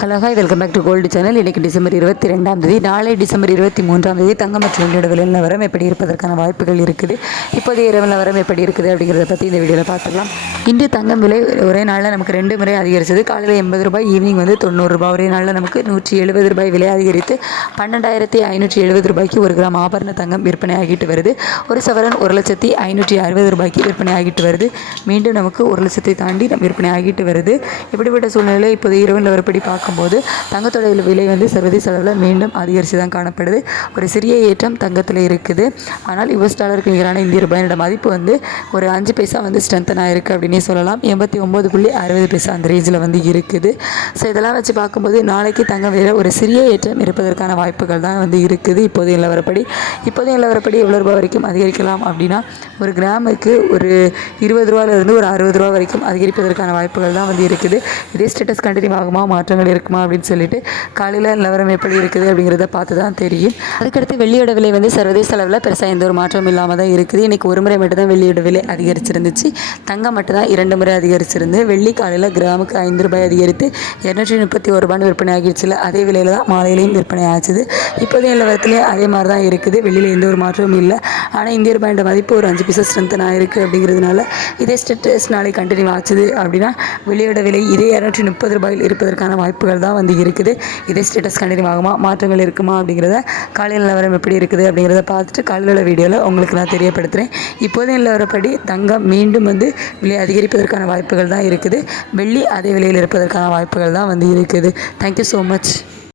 Hello hi welcome back to gold channel. இன்றைக்கி December 22 நாளை December 23 தங்கம் மற்றும் வெள்ளியோட விலை நிலவரம் எப்படி இருப்பதற்கான வாய்ப்புகள் இருக்குது, இப்போதைய இரவு நிலவரம் எப்படி இருக்குது அப்படிங்கிறத பற்றி இந்த வீடியோவில் பார்த்துக்கலாம். இன்று தங்கம் விலை ஒரே நாளில் நமக்கு 2 முறை அதிகரிச்சது. காலையில் 80 ரூபாய், ஈவினிங் வந்து 90 ரூபாய். ஒரே நாளில் நமக்கு 170 ரூபாய் விலை அதிகரித்து 12,570 ரூபாய்க்கு ஒரு கிராம் ஆபரண தங்கம் விற்பனை ஆகிட்டு வருது. ஒரு சவரன் 1,560 ரூபாய்க்கு விற்பனை ஆகிட்டு வருது. மீண்டும் நமக்கு 1,00,000 தாண்டி விற்பனை ஆகிட்டு வருது. இப்படிப்பட்ட சூழ்நிலை இப்போது இரவு நிலவரப்படி பார்க்கும்போது தங்கத்தோட விலை வந்து சர்வதேச அளவில் மீண்டும் அதிகரித்து தான் காணப்படுது. ஒரு சிறிய ஏற்றம் தங்கத்தில் இருக்குது. ஆனால் யுஎஸ் டாலருக்கு நிகரான இந்திய ரூபாயோட மதிப்பு வந்து ஒரு 5 பைசா வந்து ஸ்ட்ரென்தன் ஆகிருக்கு அப்படின்னே சொல்லலாம். 89.60 அந்த ரேஞ்சில் வந்து இருக்குது. ஸோ இதெல்லாம் வச்சு பார்க்கும்போது நாளைக்கு தங்கம் விலை ஒரு சிறிய ஏற்றம் இருப்பதற்கான வாய்ப்புகள் தான் வந்து இருக்குது. இப்போதைய நிலவரப்படி எவ்வளோ ரூபாய் வரைக்கும் அதிகரிக்கலாம் அப்படின்னா, ஒரு கிராமுக்கு ஒரு 20 ரூபாயிலிருந்து ஒரு 60 ரூபா வரைக்கும் அதிகரிப்பதற்கான வாய்ப்புகள் தான் வந்து இருக்குது. இதே ஸ்டேட்டஸ் கண்டினியூ ஆகுமா, மாற்றங்கள் இருக்குமா அப்படின்னு சொல்லிட்டு காலையில் நிலவரம் எப்படி இருக்குது அப்படிங்கிறத பார்த்து தான் தெரியும். அதுக்கடுத்து வெள்ளியோட விலை வந்து சர்வதேச அளவில் பெருசாக எந்த ஒரு மாற்றமும் இல்லாமல் தான் இருக்குது. இன்றைக்கி ஒரு முறை மட்டும் தான் வெள்ளியோட விலை அதிகரிச்சிருந்துச்சு. தங்கம் மட்டும் தான் 2 முறை அதிகரிச்சிருந்து. வெள்ளி காலையில் கிராமுக்கு 5 ரூபாய் அதிகரித்து 231 ரூபான்னு விற்பனை ஆகிடுச்சுல, அதே விலையில் தான் மாலையிலையும் விற்பனை ஆச்சுது. இப்போதைய நிலவரத்துலேயே அதே மாதிரி தான் இருக்குது. வெள்ளியில் எந்த ஒரு மாற்றமும் இல்லை. ஆனால் இந்திய ரூபாயோட மதிப்பு ஒரு 5 பைசா ஸ்ட்ரென்தன் ஆகிருக்கு. அப்படிங்கிறதுனால இதே ஸ்டேட்டஸ் நாளை கண்டினியூ ஆச்சுது அப்படின்னா வெள்ளியோட விலை இதே 230 ரூபாயில் இருப்பதற்கான வாய்ப்புகள் தான் வந்து இருக்குது. இதே ஸ்டேட்டஸ் கண்டினியூ ஆகுமா, மாற்றங்கள் இருக்குமா அப்படிங்கிறத காலையில் நிலவரம் எப்படி இருக்குது அப்படிங்கிறத பார்த்துட்டு காலையில் வீடியோவில் உங்களுக்கு நான் தெரியப்படுத்துகிறேன். இப்போதைய நிலவரப்படி தங்கம் மீண்டும் வந்து விலை அதிகரிப்பதற்கான வாய்ப்புகள் தான் இருக்குது. வெள்ளி அதே விலையில் இருப்பதற்கான வாய்ப்புகள் தான் வந்து இருக்குது. Thank you so much.